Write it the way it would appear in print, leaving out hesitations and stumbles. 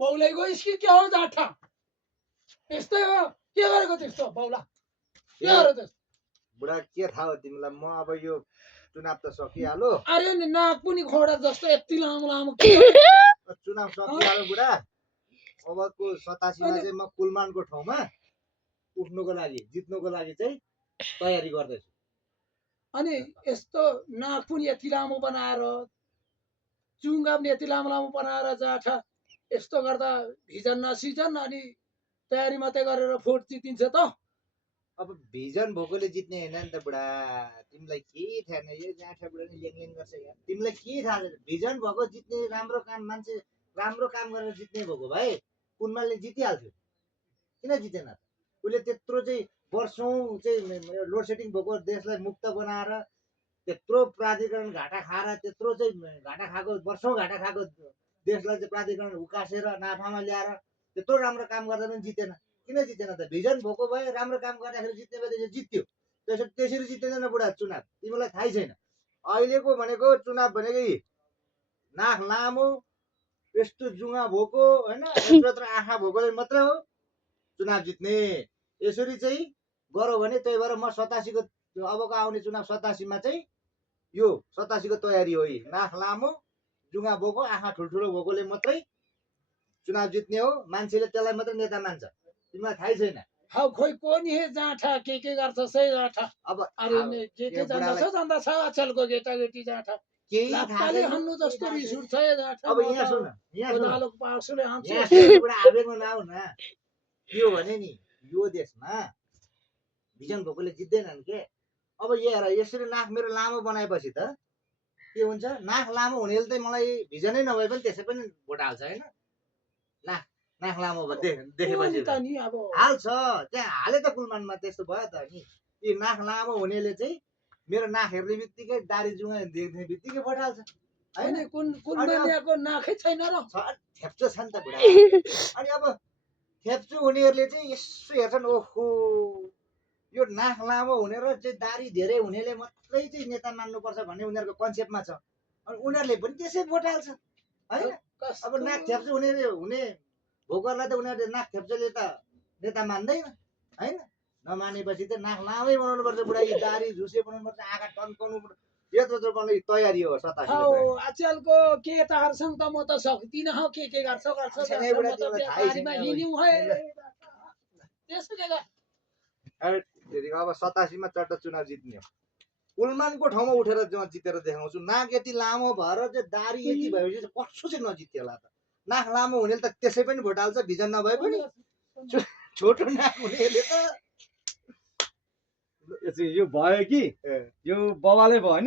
बाउलाईको skill के हो जाठा यस्तै हो के गरेको त्यस्तो बाउला के गरे त्यस्तो बुढा के थाहा हो तिमीलाई म अब यो चुनाव त सकिहाल्यो अरे नि नाक पनि खोडा जस्तो यति लामो लामो चुनाव सकिहाल्यो बुढा अबको 87 मा चाहिँ म कुलमानको ठाउँमा उठ्नुको लागि जित्नुको लागि चाहिँ तयारी गर्दैछु अनि यस्तो नाक पनि यति लामो बनाएर चुङ्गा पनि यति लामो लामो बनाएर जाठा यस्तो गर्दा भिजन नसिजन अनि तयारी मात्रै गरेर भोट जितिन्छ त अब भिजन भएकोले जित्ने होइन नि त बुढा तिमीलाई के थाहा न यो जाठा बुढा नि ल्याङ गर्छ यार तिमीलाई के थाहा छ भिजन भएको जित्ने राम्रो काम मान्छे राम्रो काम गरेर जित्ने भएको भए कुनमाले जितिहाल्थ्यो किन जितेन उसले त्यत्रो चाहिँ वर्षौँ चाहिँ लोड सेडिङ भएको देशलाई मुक्त बनाएर त्यत्रो प्राधिकरण घाटा खाएर त्यत्रो चाहिँ घाटा खाएको वर्षौँ घाटा खाएको देशलाई चाहिँ प्राधिकरण उकासेर नाफामा ल्याएर त्यत्रो राम्रो काम गर्दा पनि जितेन किन जितेन त भिजन भएको भए राम्रो काम गर्दाखेरि जित्ने भए जित्यो त्यसरी जित्दैन बुढा चुनाव तिमीलाई थाहै छैन अहिलेको भनेको चुनाव भनेको नाक लामो यस्तो जुङ्गा भएको होइन यत्रो आँखा भएकोले मात्रै हो चुनाव जित्ने यसरी चाहिँ गरौँ भने त्यही भएर म 87 को अबको आउने चुनाव 87 मा चाहिँ यो 87 को तयारी हो नाक लामो जुङ्गा भएको आँखा ठुल्ठुलो भएकोले मात्रै चुनाव जित्ने हो मान्छेले त्यसलाई मात्रै नेता मान्छ तिमीलाई थाहै छैन हौ खोइ को नि हे जाठा के गर्छ सही जाठा अब अरे के जान्दछ आजकलको केटाकेटी जाठा केही थाहा लात्ताले छैन हान्नु जस्तो रिस उठ्छ है जाठा अब यहाँ सुन कोदालोको पार्सुले हान्छ एउटा आवेगमा नआउ न के हो भने नि यो देशमा भिजन भएकोले जित्दैनन् के अब हेर यसरी नाक मेरो लामो बनाएपछि त के हुन्छ नाक लामो हुनेले चाहिँ मलाई भिजनै नभए पनि त्यसै पनि भोट हाल्छ होइन नाक लामो देखेपछि हाल्छ त्यहाँ हाले त कुलमानमा त्यस्तो भयो त नि यी नाक लामो हुनेले चाहिँ मेरो नाक हेर्ने बित्तिकै दारी जुङ्गा देख्ने बित्तिकै भोट हाल्छ होइन कुलमानियाको नाकै छैन र थेप्चो छ नि त बुढा अनि अब थेप्चो हुनेहरूले चाहिँ यसो हेर्छन् ओहो यो नाक लामो हुने र चाहिँ दारी धेरै हुनेले मात्रै चाहिँ नेता मान्नुपर्छ भन्ने उनीहरूको कन्सेप्टमा छ अनि उनीहरूले पनि त्यसै भोट हाल्छ होइन अब नाक थेप्चो हुने भोकरलाई त उनीहरूले नाक थेप्चोले त नेता मान्दैन होइन नमानेपछि त नाक लामै बनाउनु पर्छ बुढा यी दारी झुसे बनाउनु पर्छ आँखा टन्काउनु पर्छ यत्रो मलाई तयारी हो 87 आजकलको केटाहरूसँग त म त सक्दिनँ हौ के गर्छ अब 87 मा चट्ट चुनाव जित्ने हो कुलमानको ठाउँमा उठेर जितेर देखाउँछु नाक यति लामो भएर चाहिँ दारी यति भएपछि कसो चाहिँ नजित्यो होला त नाक लामो हुनेले त त्यसै पनि भोट हाल्छ भिजन नभए पनि छोटो नाक हुनेले त यो भयो कि यो बवालै भयो